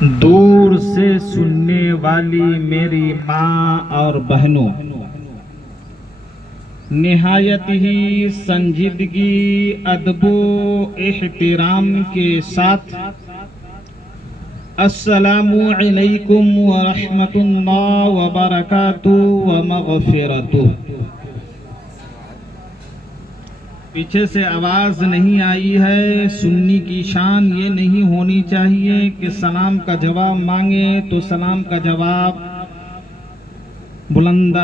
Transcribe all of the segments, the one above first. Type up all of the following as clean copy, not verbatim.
دور سے سننے والی میری ماں اور بہنوں، نہایت ہی سنجیدگی، ادب و احترام کے ساتھ السلام علیکم ورحمۃ اللہ وبرکاتہ ومغفرتہ۔ پیچھے سے آواز نہیں آئی ہے۔ سنی کی شان یہ نہیں ہونی چاہیے کہ سلام کا جواب مانگے تو سلام کا جواب بلند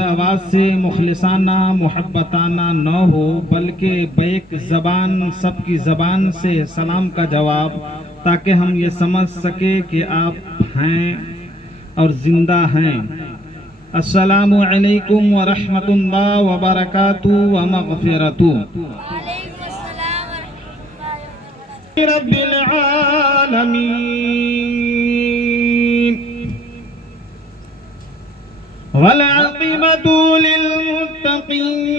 آواز سے مخلصانہ محبتانہ نہ ہو، بلکہ بیک زبان سب کی زبان سے سلام کا جواب، تاکہ ہم یہ سمجھ سکے کہ آپ ہیں اور زندہ ہیں۔ السلام علیکم ورحمۃ اللہ وبرکاتہ ومغفرتہ۔ وعلیکم السلام ورحمۃ اللہ وبرکاتہ۔ رب العالمین والعاقبۃ للمتقین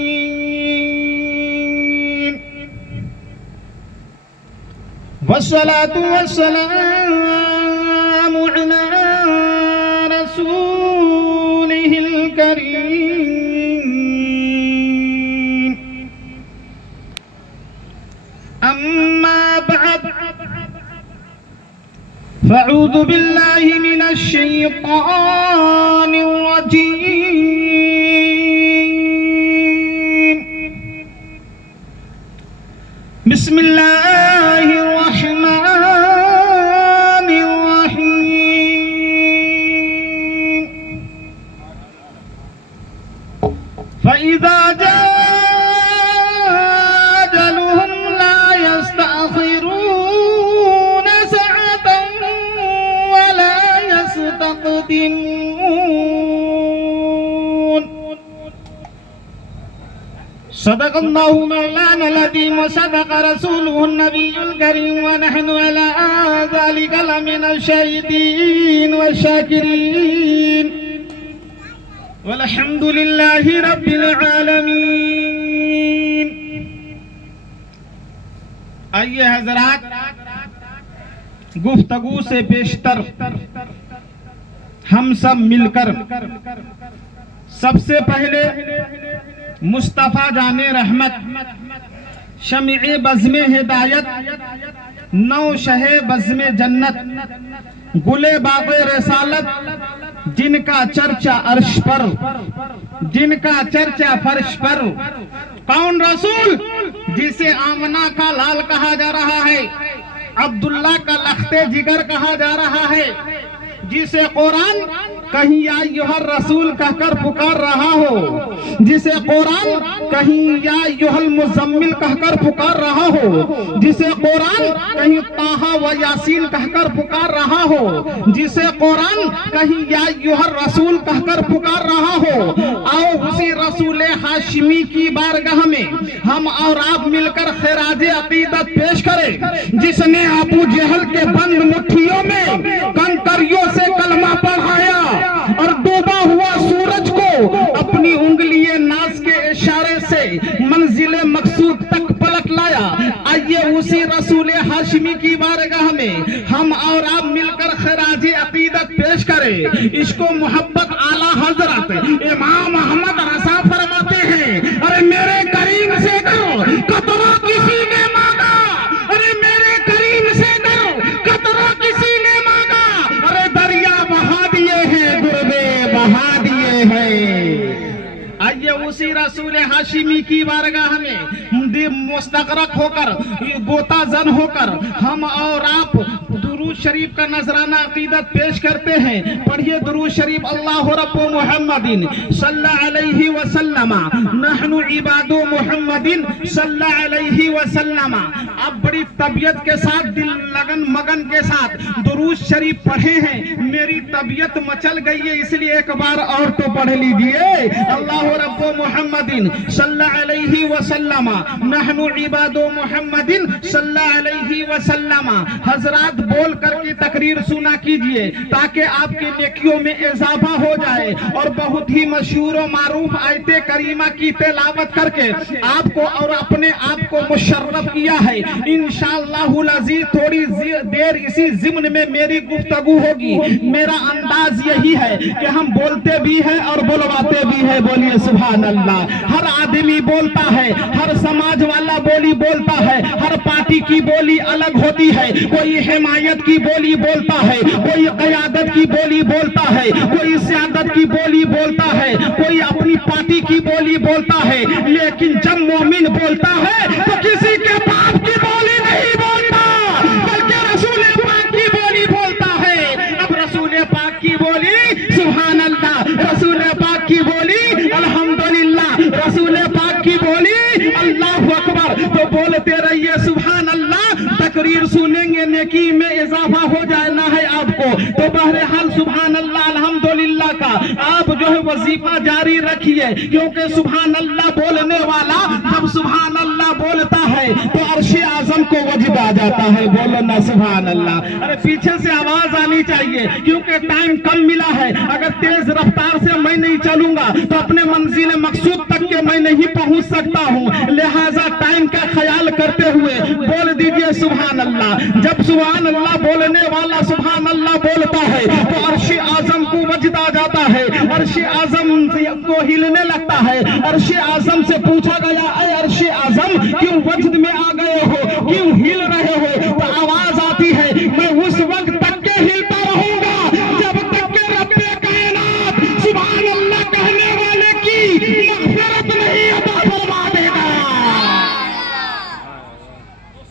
والصلاۃ والسلام علی رسولہ الکریم۔ اما بعد فاعوذ باللہ من الشیطان الرجیم۔ بسم اللہ الرحمن الرحیم۔ فَإِذَا جَاءَ أَجَلُهُمْ لَا يَسْتَأْخِرُونَ سَاعَةً وَلَا يَسْتَقْدِمُونَ۔ صدق اللہ مولانا العظیم وصدق رسولہ النبی الکریم، ونحن علی ذلک لمن الشاہدین والشاکرین، والحمد للہ رب العالمین۔ آئیے حضرات، گفتگو سے بیشتر ہم سب مل کر سب سے پہلے مصطفیٰ جان رحمت، شمع بزم ہدایت، نو شہ بزم جنت، گل باغ رسالت، جن کا چرچا عرش پر، جن کا چرچا فرش پر، کون رسول جسے آمنہ کا لال کہا جا رہا ہے، عبداللہ کا لخت جگر کہا جا رہا ہے، جسے قرآن کہیں یا ایھا الرسول کہہ کر پکار رہا ہو، جسے قرآن کہیں یا ایھا المزمل کہہ کر پکار رہا ہو، جسے قرآن کہیں طٰہٰ و یاسین کہہ کر پکار رہا ہو، جسے قرآن کہیں یا ایھا الرسول کہہ کر پکار رہا ہو، آؤ اسی رسول ہاشمی کی بارگاہ میں ہم اور آپ مل کر خراج عقیدت پیش کریں، جس نے ابو جہل کے بند مٹھیوں میں کنکریوں سے کلمہ پڑھایا اور ڈوبا ہوا سورج کو اپنی انگلی ناز کے اشارے سے منزل مقصود تک پلٹ لایا۔ آئیے اسی رسول ہاشمی کی بارگاہ میں ہم اور آپ مل کر خراج عقیدت پیش کریں۔ عشق و محبت اعلیٰ حضرت امام احمد رضا فرماتے ہیں، ارے میرے کریم سے کرو قطرہ کسی نے مانگا، ارے میرے کریم سے کرو قطرہ کسی نے مانگا، ارے دریا بہا دیے ہیں گردے بہا دیے ہیں۔ آئیے اسی رسول ہاشمی کی بارگاہ میں مستغرق ہو کر، غوطہ زن ہو کر ہم اور آپ درود شریف کا نذرانہ عقیدت پیش کرتے ہیں۔ پڑھیے درود شریف، اللہ رب محمد صلی علیہ وسلم، نحن عباد محمد صلی علیہ وسلم۔ آپ بڑی طبیعت کے ساتھ، دل لگن مگن کے ساتھ درود شریف پڑھے ہیں، میری طبیعت مچل گئی ہے، اس لیے ایک بار اور تو پڑھ لیجئے۔ اللہ رب محمد صلی علیہ وسلم، نحن عباد محمد صلی علیہ وسلم۔ حضرات بول کر کی تقریر سنا کیجئے تاکہ آپ کی نیکیوں میں اضافہ ہو جائے، اور بہت ہی مشہور و معروف آیت کریمہ کی تلاوت کر کے آپ کو اور اپنے آپ کو مشرف کیا ہے۔ انشاءاللہ العزیز تھوڑی دیر اسی ضمن میں میری گفتگو ہوگی۔ میرا انداز یہی ہے کہ ہم بولتے بھی ہیں اور بلواتے بھی ہیں، بولیے سبحان اللہ۔ ہر آدمی بولتا ہے، ہر سماج والا بولی بولتا ہے، ہر پارٹی کی بولی الگ ہوتی ہے، کوئی حمایت کی بولی بولتا ہے، کوئی قیادت کی بولی بولتا ہے، کوئی سیادت کی بولی بولتا ہے، کوئی اپنی پارٹی کی بولی بولتا ہے، لیکن جب مومن بولتا ہے تو کسی کے باپ کی بولی نہیں بولتا بلکہ رسول پاک کی بولی بولتا ہے۔ اب رسول پاک کی بولی سبحان اللہ، رسول پاک کی بولی الحمدللہ، رسول پاک کی بولی اللہ اکبر، تو بولتے رہیے سبحان اللہ۔ تقریر سنیں گے نیکی میں اضافہ ہو جانا ہے آپ کو، تو بہرحال سبحان اللہ الحمدللہ کا آپ جو ہے وظیفہ جاری رکھیے، کیونکہ سبحان اللہ بولنے والا جب سبحان اللہ بولتا ہے تو عرش اعظم کو وجد آ جاتا ہے، بولو نا سبحان اللہ۔ ارے پیچھے سے آواز آنی چاہیے کیونکہ ٹائم کم ملا ہے، اگر تیز رفتار سے میں نہیں چلوں گا تو اپنے منزل مقصود تک کے میں نہیں پہنچ سکتا ہوں، لہٰذا ٹائم کا خیال کرتے ہوئے بول دیجئے سبحان اللہ۔ جب سبحان اللہ بولنے والا سبحان اللہ بولتا ہے تو عرش اعظم کو وجد آ جاتا ہے، عرش اعظم کو ہلنے لگتا ہے۔ عرش اعظم سے پوچھا گیا اے عرش اعظم کیوں وجد میں آ گئے ہو، کیوں ہل رہے ہو؟ تو آواز آتی ہے میں اس وقت تک کے ہلتا رہوں گا جب تک کہ رب کائنات سبحان اللہ کہنے والے کی مغفرت نہیں عطا فرما دے گا۔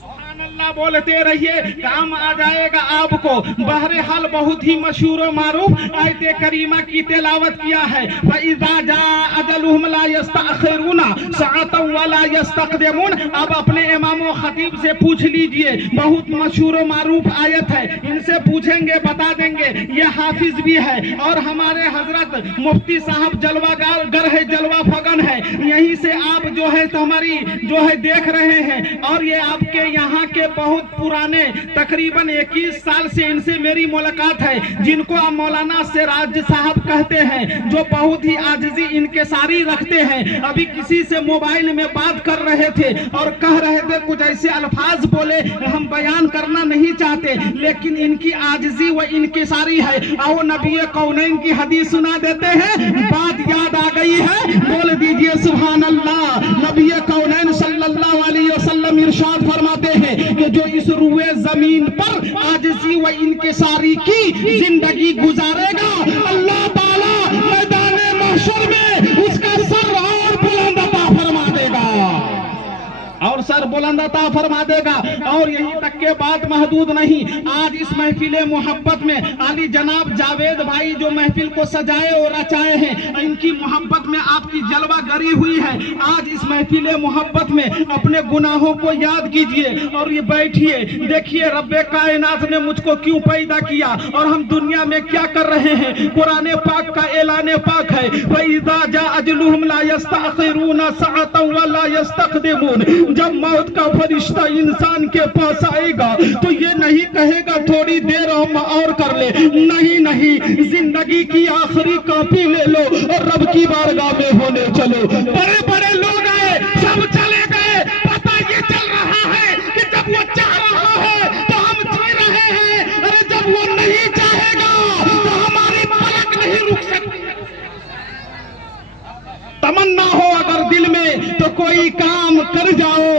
سبحان اللہ بولتے رہیے، کام آ جائے گا آپ کو۔ بہرحال بہت ہی مشہور و معروف آیت کریمہ کی تلاوت کیا ہے، فَإِذَا جَاءَ أَجَلُهُمْ لَا يَسْتَأْخِرُونَ سَاعَةً وَلَا يَسْتَقْدِمُونَ۔ اب اپنے امام و خطیب سے پوچھ لیجئے، بہت مشہور و معروف آیت ہے، ان سے پوچھیں گے بتا دیں گے، یہ حافظ بھی ہے اور ہمارے حضرت مفتی صاحب جلوہ گر ہے، جلوہ فگن ہے، یہیں سے آپ جو ہے ہماری جو ہے دیکھ رہے ہیں، اور یہ آپ کے یہاں کے بہت پرانے تقریباً 21 سال سے ان سے میری ملاقات ہے، جن کو مولانا سراج صاحب کہتے ہیں، جو بہت ہی عاجزی انکساری رکھتے ہیں۔ ابھی کسی سے موبائل میں بات کر رہے تھے اور کہہ رہے تھے کچھ ایسے الفاظ بولے ہم بیان کرنا نہیں چاہتے، لیکن ان کی عاجزی و انکساری ہے۔ آؤ نبی کونین کی حدیث سنا دیتے ہیں، بات یاد آ گئی ہے، بول دیجئے سبحان اللہ۔ نبی کونین صلی اللہ علیہ وسلم ارشاد فرماتے ہیں کہ جو اس روئے زمین پر عاجزی و انکساری کی زندگی گزارے گا، اللہ تعالیٰ میدان محشر میں اس کا سر اور بلند عطا فرما دے گا، اور سر بلند عطا فرما دے گا۔ اور یہی تک کے بات محدود نہیں، آج اس محفل محبت میں علی جناب جاوید بھائی جو محفل کو سجائے اور رچائے ہیں، ان کی محبت میں آپ کی جلوہ گری ہوئی ہے۔ آج اس محفل محبت میں اپنے گناہوں کو یاد کیجئے اور یہ بیٹھیے، دیکھیے رب کائنات نے مجھ کو کیوں پیدا کیا اور ہم دنیا میں کیا کر رہے ہیں۔ قرآن پاک کا اعلان پاک ہے، فَإِذَا جَاءَ أَجَلُهُمْ لَا يَسْتَأْخِرُونَ سَاعَةً وَلَا يَسْتَقْدِمُونَ۔ جب موت کا فرشتہ انسان کے پاس آئے گا تو یہ نہیں کہے گا تھوڑی دیر ہم اور کر لے، نہیں نہیں، زندگی کی آخری کاپی لے لو اور رب کی بارگاہ میں ہونے چلو۔ بڑے بڑے لوگ آئے سب چلے گئے، پتہ یہ چل رہا ہے کہ جب وہ چاہ رہا ہے تو ہم جی رہے ہیں، اور جب وہ نہیں چاہے گا تو ہماری پلک نہیں رک سکتی۔ تمنا ہو اگر دل میں تو کوئی کام کر جاؤ،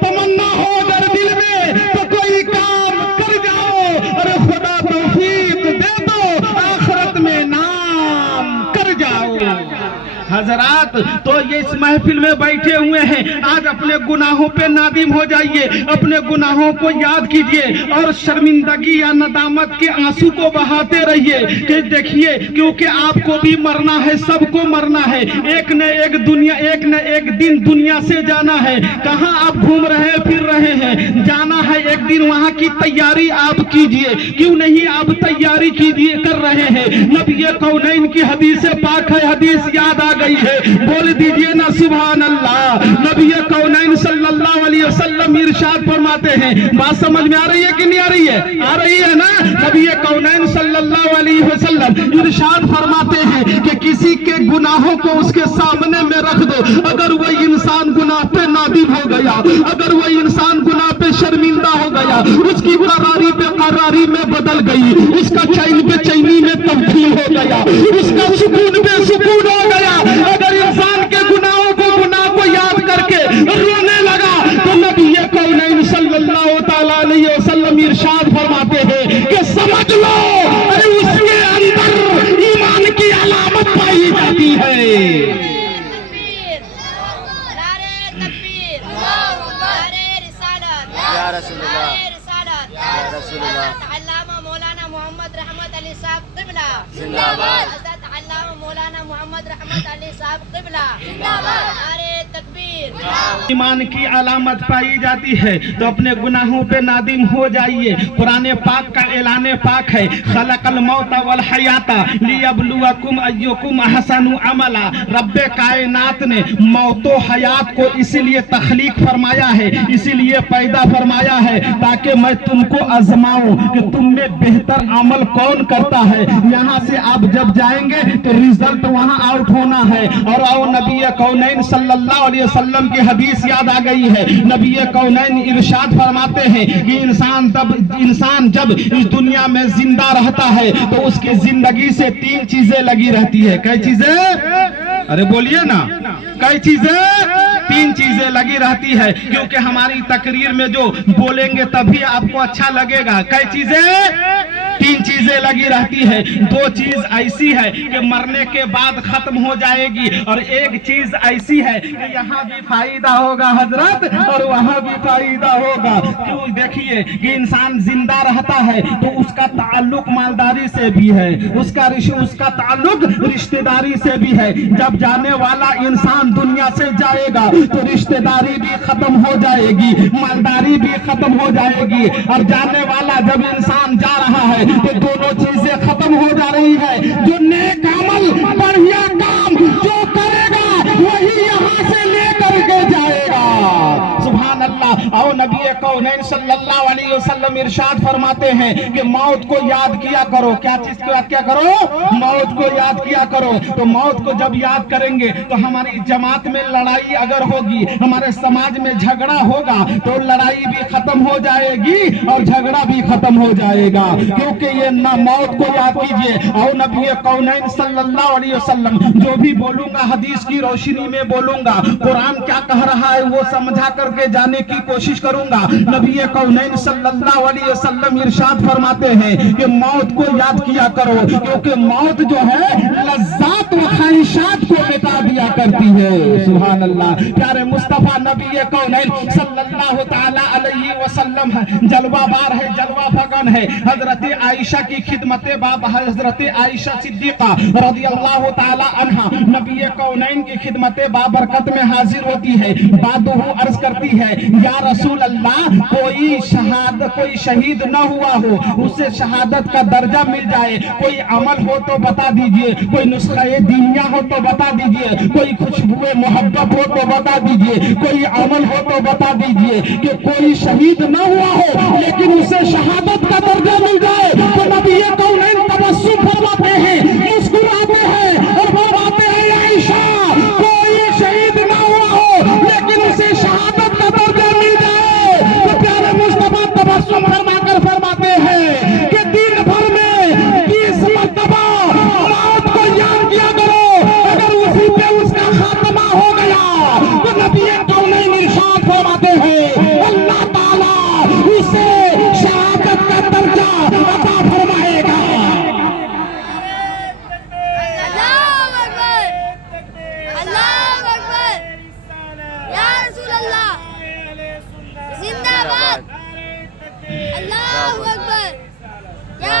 تمنا ہو اگر دل میں تو کوئی کام کر جاؤ، اور خدا توفیق دے دو آخرت میں نام کر جاؤ۔ حضرات تو یہ اس محفل میں بیٹھے ہوئے ہیں، آج اپنے گناہوں پہ نادم ہو جائیے، اپنے گناہوں کو یاد کیجئے اور شرمندگی یا ندامت کے آنسو کو بہاتے رہیے کہ دیکھیے کیونکہ آپ کو بھی مرنا ہے، سب کو مرنا ہے، ایک نہ ایک دن دنیا سے جانا ہے۔ کہاں آپ گھوم رہے پھر رہے ہیں، جانا ہے ایک دن، وہاں کی تیاری آپ کیجئے، کیوں نہیں آپ تیاری کیجئے کر رہے ہیں۔ نبی کونین کی حدیث پاک ہے، حدیث یاد آ گئی ہے. بول دیجئے نا سبحان اللہ. نبی کونین صلی اللہ علیہ وسلم ارشاد فرماتے ہیں, بات سمجھ میں آ رہی ہے کہ نہیں آ رہی ہے؟ آ رہی ہے نا. نبی کونین صلی اللہ علیہ وسلم ارشاد فرماتے ہیں کہ کسی کے گناہوں کو اس کے سامنے میں رکھ دو, اگر وہ انسان گناہ پہ نادم ہو گیا, اگر وہ انسان گناہ پہ شرمندہ ہو گیا, اس کی قراری پہ قراری میں بدل گئی, اس کا چین پہ چینی میں تبدیل ہو گیا, اس کا سکون پہ سکون ہو گیا, اگر انسان کے گناہوں کو یاد کر کے رونے لگا, تو نبی کونین صلی اللہ تعالیٰ علیہ وسلم ارشاد فرماتے ہیں کہ سمجھ لو اس کے اندر ایمان کی علامت پائی جاتی ہے. یا رسول اللہ یا رسول اللہ علامہ مولانا محمد رحمت علی صاحب قبلہ زندہ باد. حضرت علامہ مولانا محمد رحمت علی صاحب قبلہ زندہ باد. نعرہ تکبیر. ایمان کی علامت پائی جاتی ہے تو اپنے گناہوں پہ نادم ہو جائیے. قرآن پاک کا اعلان پاک ہے, خلق الموت والحیات لیبلوکم ایکم احسن عملا. رب کائنات نے موت و حیات کو اسی لیے تخلیق فرمایا ہے, اسی لیے پیدا فرمایا ہے تاکہ میں تم کو آزماؤں کہ تم میں بہتر عمل کون کرتا ہے. یہاں سے آپ جب جائیں گے تو رزلٹ وہاں آؤٹ ہونا ہے. اور نبی کونین صلی اللہ علیہ وسلم کی حدیث یاد آ گئی ہے. نبی کونین ارشاد فرماتے ہیں کہ انسان جب اس دنیا میں زندہ رہتا ہے تو اس کی زندگی سے 3 چیزیں لگی رہتی ہے. کئی چیزیں؟ ارے بولیے نا, کئی چیزیں؟ 3 چیزیں لگی رہتی ہے, کیونکہ ہماری تقریر میں جو بولیں گے تبھی آپ کو اچھا لگے گا. کئی چیزیں؟ 3 چیزیں لگی رہتی ہے. 2 چیز ایسی ہے کہ مرنے کے بعد ختم ہو جائے گی, اور ایک چیز ایسی ہے کہ یہاں بھی فائدہ ہوگا حضرت اور وہاں بھی فائدہ ہوگا. کیوں؟ دیکھیے کہ انسان زندہ رہتا ہے تو اس کا تعلق مالداری سے بھی ہے, اس کا تعلق رشتہ داری سے بھی ہے. جب جانے والا انسان دنیا سے جائے گا تو رشتہ داری بھی ختم ہو جائے گی, مالداری بھی ختم ہو جائے گی. اور جانے والا جب انسان جا رہا ہے تو دونوں چیزیں ختم ہو جا رہی ہے. جو نیک عمل بڑھیا کام جو کرے گا وہی یہاں سے لے کر کے جائے گا. سبحان اللہ. اور نبی کونین صلی اللہ علیہ وسلم ارشاد فرماتے ہیں کہ موت کو یاد کیا کرو. کیا چیز کو یاد کیا کرو؟ موت کو یاد کیا کرو. تو موت کو جب یاد کریں گے تو ہماری جماعت میں لڑائی اگر ہوگی, ہمارے سماج میں جھگڑا ہوگا تو لڑائی بھی ختم ہو جائے گی اور جھگڑا بھی ختم ہو جائے گا. کیونکہ یہ نہ موت کو یاد کیجئے. اور نبی کونین صلی اللہ علیہ وسلم جو بھی بولوں گا حدیث کی روشنی میں بولوں گا, قرآن کیا کہہ رہا ہے وہ سمجھا کر کے جانے کی کوشش کروں گا. نبی کونین صلی اللہ علیہ وسلم ارشاد فرماتے ہیں کہ موت کو یاد کیا کرو, کیونکہ موت جو ہے لذات و خواہشات کو مٹا دیا کرتی ہے. سبحان اللہ. پیارے مصطفیٰ نبی کونین صلی اللہ تعالی علیہ وسلم جلوہ بار ہے, جلوہ فغن ہے. حضرت عائشہ کی خدمت باب حضرت عائشہ صدیقہ رضی اللہ تعالی عنہ نبی کونین کی خدمت بابرکت میں حاضر ہوتی ہے. بعدہ عرض کرتی ہے, یا رسول اللہ, کوئی شہید نہ ہوا ہو, اسے شہادت کا درجہ مل جائے, کوئی عمل ہو تو بتا دیجئے, کوئی نسخہ دینیا ہو تو بتا دیجئے, کوئی خوشبو محبت ہو تو بتا دیجئے, کوئی عمل ہو تو بتا دیجئے کہ کوئی شہید نہ ہوا ہو لیکن اسے شہادت کا درجہ مل جائے. تو نبی کونین تبسم فرماتے ہیں, مسکراتے ہیں اور فرماتے ہیں, عائشہ, کوئی شہید نہ ہوا ہو لیکن اسے شہادت کا درجہ مل جائے. تو پیارے مصطفیٰ تبسم فرما کر فرماتے ہیں کہ دن بھر میں 20 مرتبہ موت کو یاد کیا کرو, اگر اسی پہ اس کا خاتمہ ہو گیا تو نبی کونین ارشاد فرماتے ہیں اللہ تعالیٰ اسے شہادت کا درجہ عطا فرمائے گا. اللہ اکبر, اللہ اکبر. یا رسول اللہ زندہ باد. اللہ اکبر. یا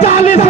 40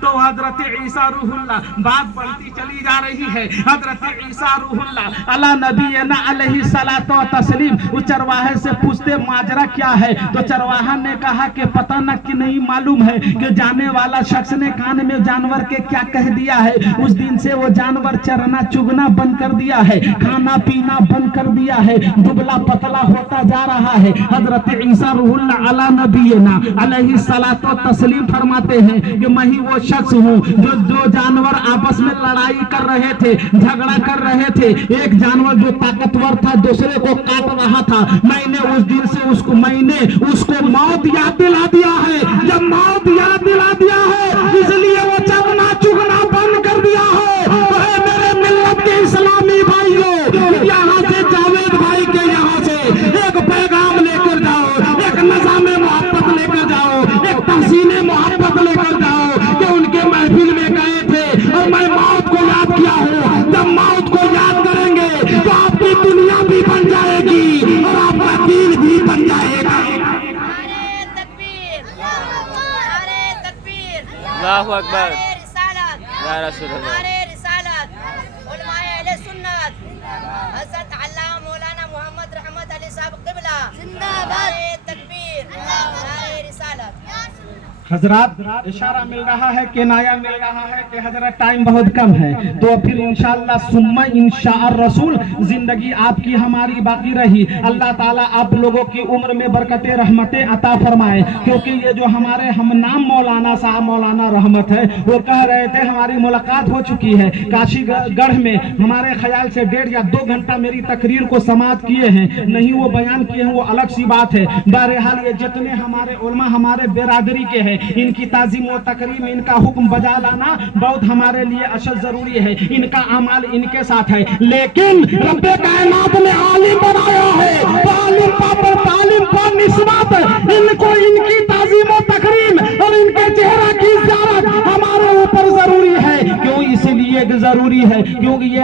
تو حضرت عیسیٰ روح اللہ بات بڑھتی چلی جا رہی ہے. حضرت عیسیٰ روح اللہ علی نبینا علیہ الصلوۃ والتسلیم اس چرواہے سے پوچھتے ماجرا کیا ہے. تو چرواہا نے کہا کہ پتہ نہ کہ نہیں معلوم ہے کہ جانے والا شخص نے کان میں جانور کے کیا کہہ دیا ہے. اس دن سے وہ جانور چرنا چگنا بند کر دیا ہے, کھانا پینا بند کر دیا ہے, دبلا پتلا ہوتا جا رہا ہے. حضرت عیسیٰ روح اللہ علی نبینا علیہ الصلوۃ والتسلیم فرماتے ہیں کہ میں ہی وہ شخص ہوں جو جانور آپس میں لڑائی کر رہے تھے, جھگڑا کر رہے تھے. ایک جانور جو طاقتور تھا دوسرے کو کاٹ رہا تھا, میں نے اس دن سے اس کو موت یاد دلا دیا ہے. جب موت یاد دلا دیا ہے اس لیے وہ چرنا چگنا بند کر دیا ہے. اے میرے ملت کے اسلامی بھائیوں, یہاں سے جاوید بھائی کے یہاں سے ایک پیغام لے کر جاؤ, ایک نظام محبت لے کر جاؤ, ایک تحسین محبت لے کر جاؤ کہ ان کے محفل میں گئے تھے اور میں موت کو یاد کیا ہوں. جب موت کو یاد کریں گے تو آپ کی دنیا بھی بن جائے گی اور آپ کا دین بھی بن جائے گا. نعرہ تکبیر, نعرہ تکبیر, اللہ اکبر. نعرہ رسالت, یا رسول اللہ. نعرہ رسالت. علماء اہل سنت حضرت علامہ مولانا محمد رحمت علی صاحب قبلہ زندہ باد. نعرہ تکبیر, نعرہ رسالت. حضرات اشارہ مل رہا ہے, کنایا مل رہا ہے کہ حضرت ٹائم بہت کم ہے, تو پھر انشاءاللہ ثم انشاء الرسول زندگی آپ کی ہماری باقی رہی. اللہ تعالیٰ آپ لوگوں کی عمر میں برکتیں رحمتیں عطا فرمائے, کیونکہ یہ جو ہمارے ہم نام مولانا صاحب مولانا رحمت ہے وہ کہہ رہے تھے ہماری ملاقات ہو چکی ہے کاشی گڑھ میں. ہمارے خیال سے 1.5 یا 2 گھنٹہ میری تقریر کو سماعت کیے ہیں, نہیں وہ بیان کیے ہیں وہ الگ سی بات ہے. بہرحال یہ جتنے ہمارے علماء ہمارے برادری کے ہیں ان کی تعظیم و تکریم, ان کا حکم بجا لانا بہت ہمارے لیے اشد ضروری ہے. ان کا اعمال ان کے ساتھ ہے, لیکن رب کائنات نے عالم بنایا ہے, تعلیم پر نسبت ان کو ان کی تعظیم و تکریم اور ان کے چہرہ کی زیارت ہمارے اوپر ضروری ہے. کیوں؟ اس لیے ضروری ہے کیونکہ یہ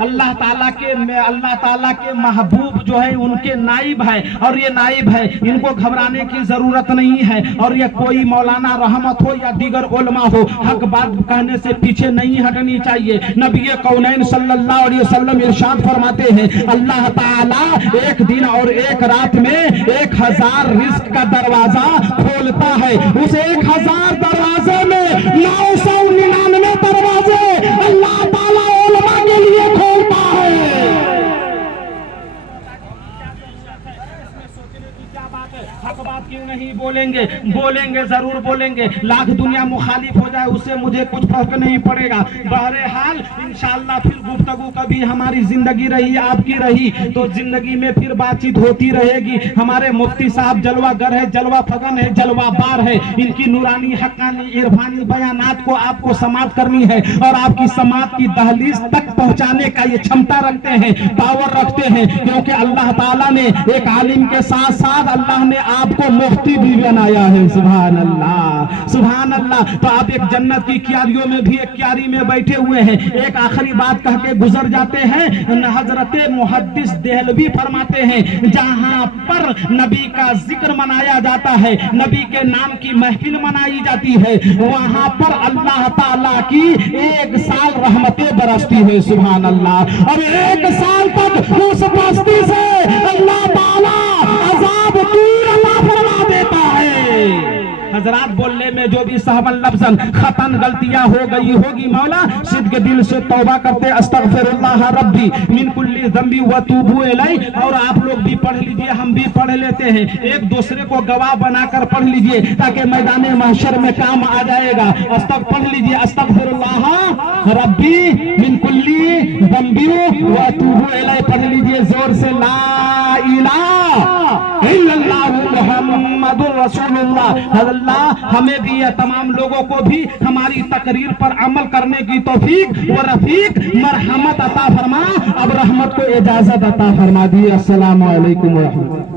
اللہ تعالیٰ کے محبوب جو ہے ان کے نائب ہے, اور یہ نائب ہے, ان کو گھبرانے کی ضرورت نہیں ہے. اور یہ کوئی مولانا رحمت ہو یا دیگر علماء ہو, حق بات کہنے سے پیچھے نہیں ہٹنی چاہیے. نبی کونین صلی اللہ علیہ وسلم ارشاد فرماتے ہیں اللہ تعالیٰ ایک دن اور ایک رات میں 1000 رزق کا دروازہ کھولتا ہے. اس 1000 دروازے میں 999 دروازے اللہ تعالیٰ علماء کے لیے کھولتا ہے. حق بات کیوں نہیں بولیں گے ضرور بولیں گے. لاکھ دنیا مخالف ہو جائے اس سے مجھے کچھ فرق نہیں پڑے گا. بہرحال انشاءاللہ پھر گفتگو کبھی ہماری زندگی رہی آپ کی رہی تو زندگی میں پھر بات چیت ہوتی رہے گی. ہمارے مفتی صاحب جلوہ گر ہے, جلوہ فگن ہے, جلوہ بار ہے. ان کی نورانی حقانی عرفانی بیانات کو آپ کو سماعت کرنی ہے اور آپ کی سماعت کی دہلیز تک پہنچانے کا یہ چھمتا رکھتے ہیں, پاور رکھتے ہیں, کیونکہ اللہ تعالیٰ نے ایک عالم کے ساتھ ساتھ اللہ نے آپ کو مفتی بھی بنایا ہے. سبحان اللہ, سبحان اللہ. تو آپ ایک جنت کی کیاریوں میں بھی ایک کیاری میں بیٹھے ہوئے ہیں. ایک آخری بات کہہ کے گزر جاتے ہیں. حضرت محدث دہلوی فرماتے ہیں جہاں پر نبی کا ذکر منایا جاتا ہے, نبی کے نام کی محفل منائی جاتی ہے, وہاں پر اللہ تعالیٰ کی 1 سال رحمتیں برستی ہے. سبحان اللہ. اور 1 سال تک اس بستی سے اللہ تعالیٰ عذاب دور عطا فرما دیتا ہے. حضرات بولنے میں جو بھی صحب اللفظن خطن غلطیاں ہو گئی ہوگی مولا صدق دل سے توبہ کرتے استغفر اللہ ربی من کل ذنب وتوبوا الیہ. اور آپ لوگ بھی پڑھ لیجئے, ہم بھی پڑھ لیتے ہیں, ایک دوسرے کو گواہ بنا کر پڑھ لیجئے تاکہ میدان محشر میں کام آ جائے گا. پڑھ لیجئے استغفر اللہ ربی من کل ذنب وتوبوا الیہ. پڑھ لیجئے زور سے لا الہ الا اللہ محمد رسول اللہ. اللہ ہمیں بھی یا تمام لوگوں کو بھی ہماری تقریر پر عمل کرنے کی توفیق و رفیق مرحمت عطا فرما. اب رحمت کو اجازت عطا فرما دی. السلام علیکم ورحمۃ اللہ.